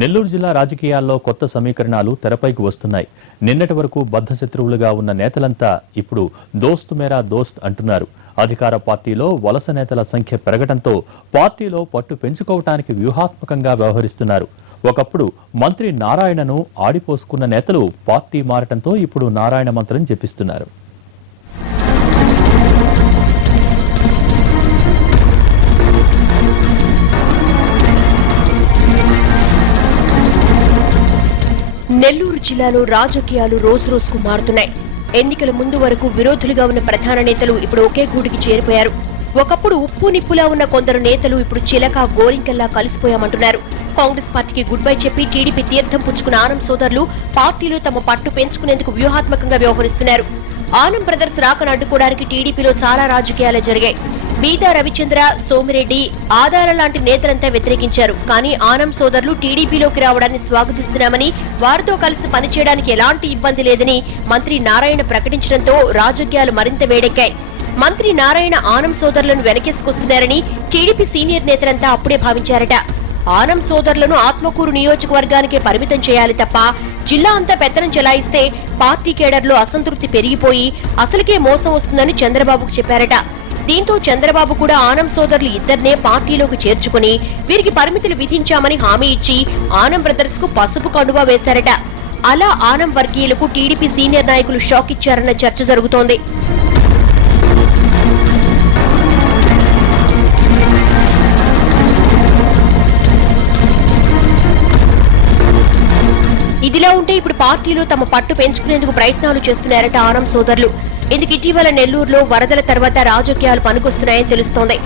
నెల్లూరు జిల్లా రాజకీయాల్లో కొత్త సమీకరణాలు తెరపైకి వస్తున్నాయి. నిన్నటి వరకు బద్ధశత్రువులుగా ఉన్న నేతలంతా ఇప్పుడు దోస్త్ మేరా దోస్త్ అంటున్నారు. అధికార పార్టీలో వలస నేతల సంఖ్య పెరగడంతో పార్టీలో పట్టు పెంచుకోవటానికి వ్యూహాత్మకంగా వ్యవహరిస్తున్నారు. ఒకప్పుడు మంత్రి నారాయణను ఆడిపోసుకున్న నేతలు పార్టీ మారటంతో ఇప్పుడు నారాయణ మంత్రం జపిస్తున్నారు. నెల్లూరు జిల్లాలో రాజకీయాలు రోజు రోజుకు మారుతున్నాయి. ఎన్నికల ముందు వరకు విరోధులుగా ఉన్న ప్రధాన నేతలు ఇప్పుడు ఒకే గూటికి చేరిపోయారు. ఒకప్పుడు ఉప్పు నిప్పులా ఉన్న కొందరు నేతలు ఇప్పుడు చిలక గోరింకల్లా కలిసిపోయామంటున్నారు. కాంగ్రెస్ పార్టీకి గుడ్ బై చెప్పి టీడీపీ తీర్థం పుచ్చుకున్న ఆనం సోదరులు పార్టీలో తమ పట్టు పెంచుకునేందుకు వ్యూహాత్మకంగా వ్యవహరిస్తున్నారు. ఆనం బ్రదర్స్ రాకను అడ్డుకోవడానికి టీడీపీలో చాలా రాజకీయాలే జరిగాయి. బీదా రవిచంద్ర, సోమిరెడ్డి, ఆధార లాంటి నేతలంతా వ్యతిరేకించారు. కానీ ఆనం సోదరులు టీడీపీలోకి రావడాన్ని స్వాగతిస్తున్నామని, వారితో కలిసి పనిచేయడానికి ఎలాంటి ఇబ్బంది లేదని మంత్రి నారాయణ ప్రకటించడంతో రాజకీయాలు మరింత వేడెక్కాయి. మంత్రి నారాయణ ఆనం సోదరులను వెనకేసుకొస్తున్నారని టీడీపీ సీనియర్ నేతలంతా అప్పుడే భావించారట. ఆనం సోదరులను ఆత్మకూరు నియోజకవర్గానికే పరిమితం చేయాలి తప్ప జిల్లా అంతా పెత్తనం చెలాయిస్తే పార్టీ కేడర్లో అసంతృప్తి పెరిగిపోయి అసలుకే మోసం వస్తుందని చంద్రబాబుకు చెప్పారట. దీంతో చంద్రబాబు కూడా ఆనం సోదరులు ఇద్దరినే పార్టీలోకి చేర్చుకుని వీరికి పరిమితులు విధించామని హామీ ఇచ్చి ఆనం బ్రదర్స్ కు పసుపు కండువా వేశారట. అలా ఆనం వర్గీయులకు టీడీపీ సీనియర్ నాయకులు షాక్ ఇచ్చారన్న చర్చ జరుగుతోంది. ఇదిలా ఉంటే ఇప్పుడు పార్టీలో తమ పట్టు పెంచుకునేందుకు ప్రయత్నాలు చేస్తున్నారట ఆనం సోదరులు. ఇందుకు ఇటీవల నెల్లూరులో వరదల తర్వాత రాజకీయాలు పనికొస్తున్నాయని తెలుస్తోంది.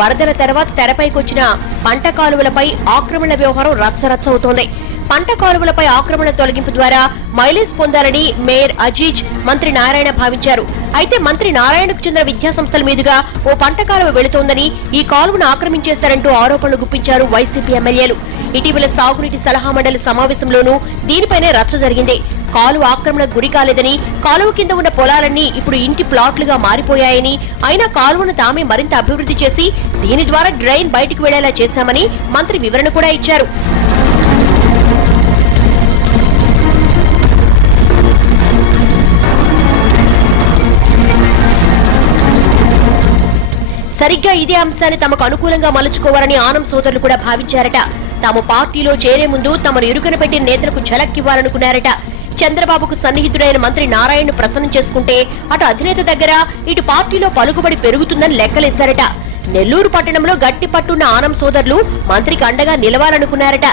వరదల తర్వాత తెరపైకొచ్చిన పంట కాలువలపై ఆక్రమణల వ్యవహారం రచ్చరచ్చ అవుతోంది. పంట కాలువలపై ఆక్రమణ తొలగింపు ద్వారా మైలేజ్ పొందాలని మేయర్ అజీజ్, మంత్రి నారాయణ భావించారు. అయితే మంత్రి నారాయణకు చెందిన విద్యాసంస్థల మీదుగా ఓ పంట కాలువ వెళుతోందని, ఈ కాలువను ఆక్రమించేశారంటూ ఆరోపణలు గుప్పించారు వైసీపీ ఎమ్మెల్యేలు. ఇటీవల సాగునీటి సలహా మండలి సమావేశంలోనూ దీనిపైనే రచ్చ జరిగింది. కాలువ ఆక్రమణ గురి కాలేదని, కాలువ కింద ఉన్న పొలాలన్నీ ఇప్పుడు ఇంటి ప్లాట్లుగా మారిపోయాయని, అయినా కాలువను తామే మరింత అభివృద్ధి చేసి దీని ద్వారా డ్రైన్ బయటకు వెళ్లేలా చేశామని మంత్రి వివరణ కూడా ఇచ్చారు. సరిగ్గా ఇదే అంశాన్ని తమకు అనుకూలంగా మలుచుకోవాలని ఆనం సోదరులు కూడా భావించారట. తాము పార్టీలో చేరే ముందు తమను ఇరుకన పెట్టిన నేతలకు ఝలక్కివ్వాలనుకున్నారట. చంద్రబాబుకు సన్నిహితుడైన మంత్రి నారాయణను ప్రసన్నం చేసుకుంటే అటు అధినేత దగ్గర ఇటు పార్టీలో పలుకుబడి పెరుగుతుందని లెక్కలేశారట. నెల్లూరు పట్టణంలో గట్టి పట్టున్న ఆనం సోదరులు మంత్రికి అండగా నిలవాలనుకున్నారట.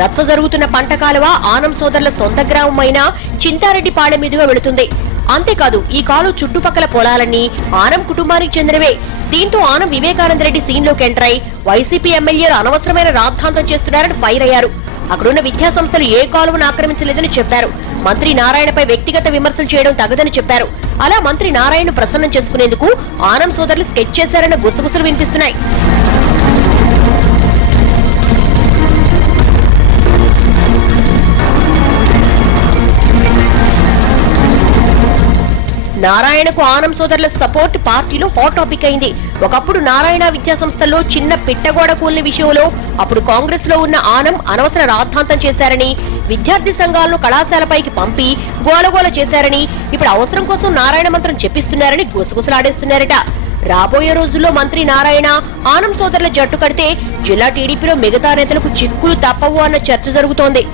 రచ్చ జరుగుతున్న పంట కాలువ ఆనం సోదరుల సొంత గ్రామం అయిన చింతారెడ్డిపాళెం మీదుగా వెళుతుంది. అంతేకాదు ఈ కాలువ చుట్టుపక్కల పొలాలన్నీ ఆనం కుటుంబానికి చెందినవే. దీంతో ఆనం వివేకానందరెడ్డి సీన్లోకి ఎంటర్ అయి వైసీపీ ఎమ్మెల్యేలు అనవసరమైన రాద్ధాంతం చేస్తున్నారని ఫైర్ అయ్యారు. అక్కడున్న విద్యాసంస్థలు ఏ కాలువను ఆక్రమించలేదని చెప్పారు. మంత్రి నారాయణపై వ్యక్తిగత విమర్శలు చేయడం తగదని చెప్పారు. అలా మంత్రి నారాయణ ప్రసన్నం చేసుకునేందుకు ఆనం సోదరులు స్కెచ్ చేశారన్న గుసగుసలు వినిపిస్తున్నాయి. నారాయణకు ఆనం సోదరుల సపోర్ట్ పార్టీలో హాట్ టాపిక్ అయింది. ఒకప్పుడు నారాయణ విద్యాసంస్థల్లో చిన్న పిట్టగోడ కూలిన విషయంలో అప్పుడు కాంగ్రెస్ లో ఉన్న ఆనం అనవసర రాద్ధాంతం చేశారని, విద్యార్థి సంఘాలను కళాశాలపైకి పంపి గోలగోల చేశారని, ఇప్పుడు అవసరం కోసం నారాయణ మంత్రం చెప్పిస్తున్నారని గుసగుసలాడేస్తున్నారట. రాబోయే రోజుల్లో మంత్రి నారాయణ ఆనం సోదరుల జట్టు కడితే జిల్లా టీడీపీలో మిగతా నేతలకు చిక్కులు తప్పవు అన్న చర్చ జరుగుతోంది.